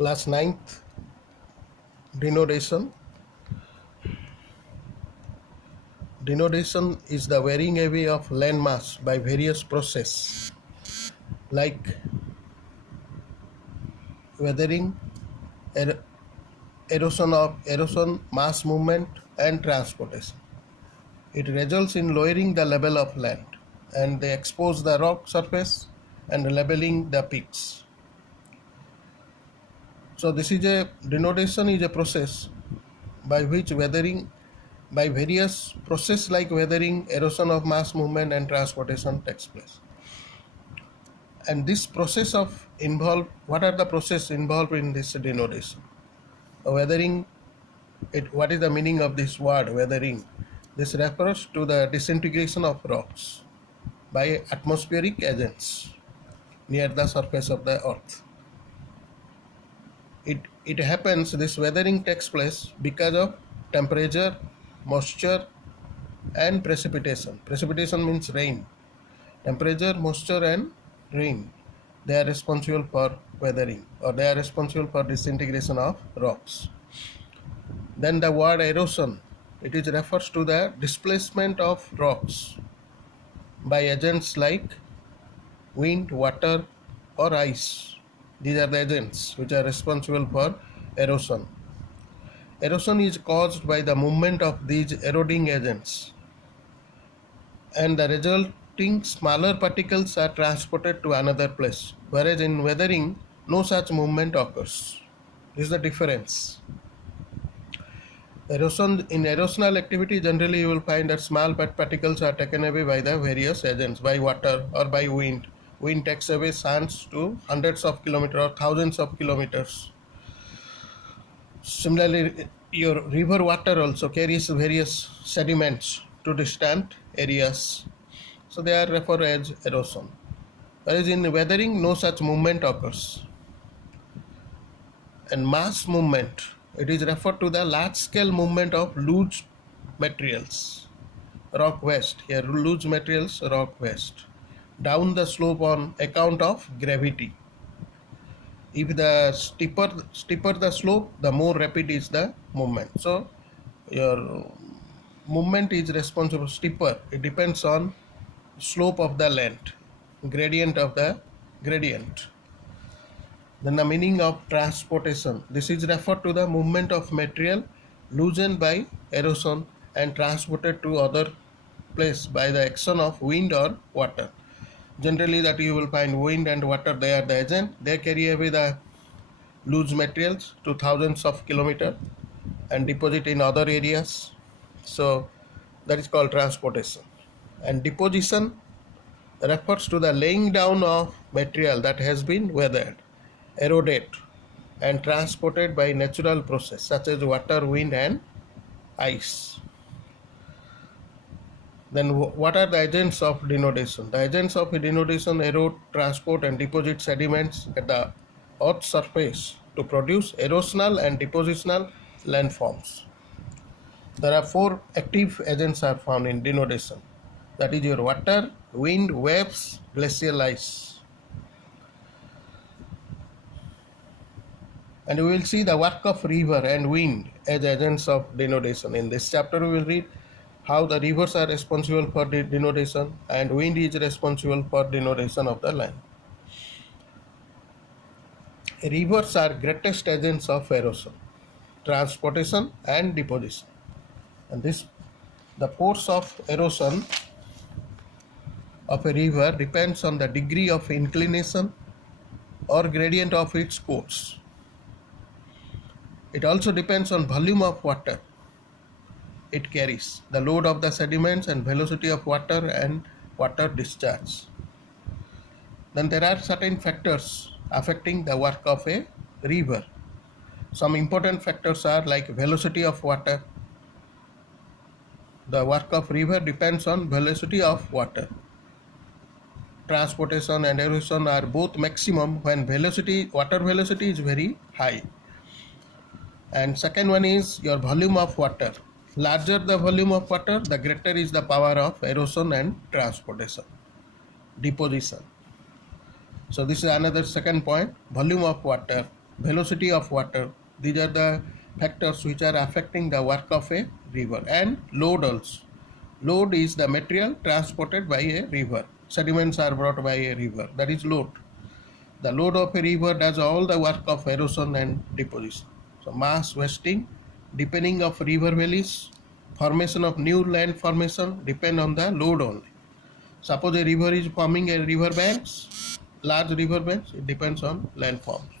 Class 9th, denudation. Denudation is the wearing away of land mass by various processes like weathering, erosion, mass movement, and transportation. It results in lowering the level of land, and they expose the rock surface and leveling the peaks. So this is a denudation is a process by which weathering by various process like weathering, erosion of mass movement and transportation takes place. And this process of what are the process involved in this denudation? Weathering, what is the meaning of this word weathering? This refers to the disintegration of rocks by atmospheric agents near the surface of the earth. It happens, this weathering takes place because of temperature, moisture, and precipitation. Precipitation means rain. Temperature, moisture, and rain, they are responsible for weathering, or they are responsible for disintegration of rocks. Then the word erosion, it is refers to the displacement of rocks by agents like wind, water, or ice. These are the agents which are responsible for erosion. Erosion is caused by the movement of these eroding agents, and the resulting smaller particles are transported to another place, whereas in weathering, no such movement occurs. This is the difference. In erosional activity, generally you will find that small particles are taken away by the various agents, by water or by wind. Wind takes away sands to hundreds of kilometers or thousands of kilometers. Similarly, your river water also carries various sediments to distant areas. So they are referred as erosion. Whereas in weathering, no such movement occurs. And mass movement, it is referred to the large scale movement of loose materials, rock waste, here loose materials, rock waste, down the slope on account of gravity. If the steeper the slope, the more rapid is the movement. So your movement is responsible steeper, it depends on slope of the land, gradient of the gradient. Then the meaning of transportation, this is referred to the movement of material loosened by erosion and transported to other place by the action of wind or water. Generally that you will find wind and water, they are the agent, they carry away the loose materials to thousands of kilometers and deposit in other areas. So that is called transportation. And deposition refers to the laying down of material that has been weathered, eroded, and transported by natural process such as water, wind, and ice. Then what are the agents of denudation? The agents of denudation erode, transport, and deposit sediments at the earth's surface to produce erosional and depositional landforms. There are 4 active agents are found in denudation. That is your water, wind, waves, glacial ice. And we will see the work of river and wind as agents of denudation. In this chapter we will read how the rivers are responsible for the denudation and wind is responsible for denudation of the land. Rivers are greatest agents of erosion, transportation, and deposition. And the force of erosion of a river depends on the degree of inclination or gradient of its course. It also depends on volume of water it carries, the load of the sediments, and velocity of water and water discharge. Then there are certain factors affecting the work of a river. Some important factors are like velocity of water. The work of river depends on velocity of water. Transportation and erosion are both maximum when water velocity is very high. And second one is your volume of water. Larger the volume of water, the greater is the power of erosion and transportation, deposition. So this is another second point, volume of water. velocity of water. These are the factors which are affecting the work of a river. And load also. Load is the material transported by a river. Sediments are brought by a river. That is load. The load of a river does all the work of erosion and deposition. So mass wasting, deepening of river valleys, formation of new land formation depend on the load only. Suppose a river is forming a river banks, large river banks, it depends on landforms.